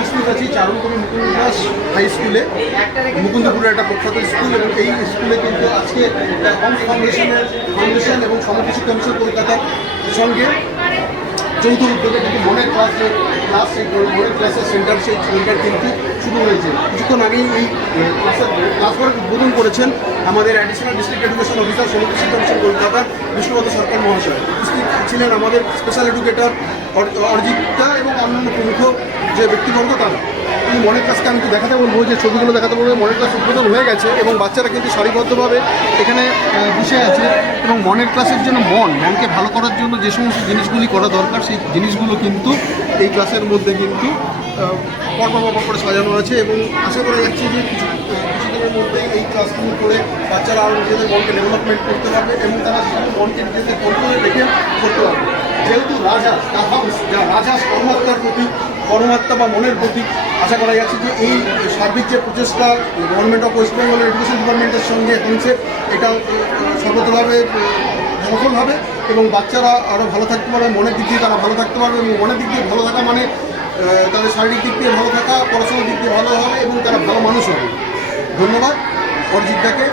উপস্থিত আছি চারণকবি মুকুন্দ দাস হাই স্কুলে, মুকুন্দপুরের একটা প্রখ্যাত স্কুল, এবং এই স্কুলে কিন্তু আজকে হোমস ফাউন্ডেশন এবং সমাজ শিক্ষা মিশন কলকাতার সঙ্গে যৌথ উদ্যোগে কিন্তু মনের মনের ক্লাসের সেন্টার কিন্তু শুরু হয়েছে। কিছুক্ষণ আগেই এই ক্লাস উদ্বোধন করেছেন আমাদের অ্যাডিশনাল ডিস্ট্রিক্ট এডুকেশন অফিসার সমিতি শিক্ষা মিশন কলকাতার বিষ্ণুপদ সরকার মহাশয়। উপস্থিত ছিলেন আমাদের স্পেশাল এডুকেটর অরিজিতা এবং অন্যান্য প্রমুখ যে ব্যক্তিবর্গ তারা। এই মনের ক্লাসকে আমি একটু দেখাতে বলবো, যে ছবিগুলো দেখাতে বলবো। মনের ক্লাস উদ্বোধন হয়ে গেছে এবং বাচ্চারা কিন্তু সারিবদ্ধভাবে এখানে বসে আছে, এবং মনের ক্লাসের জন্য মনকে ভালো করার জন্য যে সমস্ত জিনিসগুলি করা দরকার সেই জিনিসগুলো কিন্তু এই ক্লাসের মধ্যে কিন্তু পরপর করে সাজানো আছে। এবং আশা করা যাচ্ছে যে কিছুদিনের মধ্যেই এই ক্লাসগুলো করে বাচ্চারা আরও নিজেদের মনকে ডেভেলপমেন্ট করতে পারবে এবং তারা মনকে নিজেদের কন্ট্রোলে রেখে করতে পারবে। যেহেতু রাজহাঁস যা রাজহাঁস পরমাত্মা বা মনের প্রতীক, আশা করা যাচ্ছে যে এই সার্বিক যে প্রচেষ্টা government of West Bengal education ডিপার্টমেন্টের সঙ্গে হয়েছে, এটা সর্বতভাবে সফল হবে এবং বাচ্চারা আরও ভালো থাকতে পারবে, মনের দিক দিয়ে তারা ভালো থাকতে পারবে। এবং মনের দিক দিয়ে ভালো থাকা মানে তাদের শারীরিক দিক দিয়ে ভালো থাকা, পড়াশোনার দিক দিয়ে ভালো হবে এবং তারা ভালো মানুষ হবে। ধন্যবাদ অরিজিৎদাকে।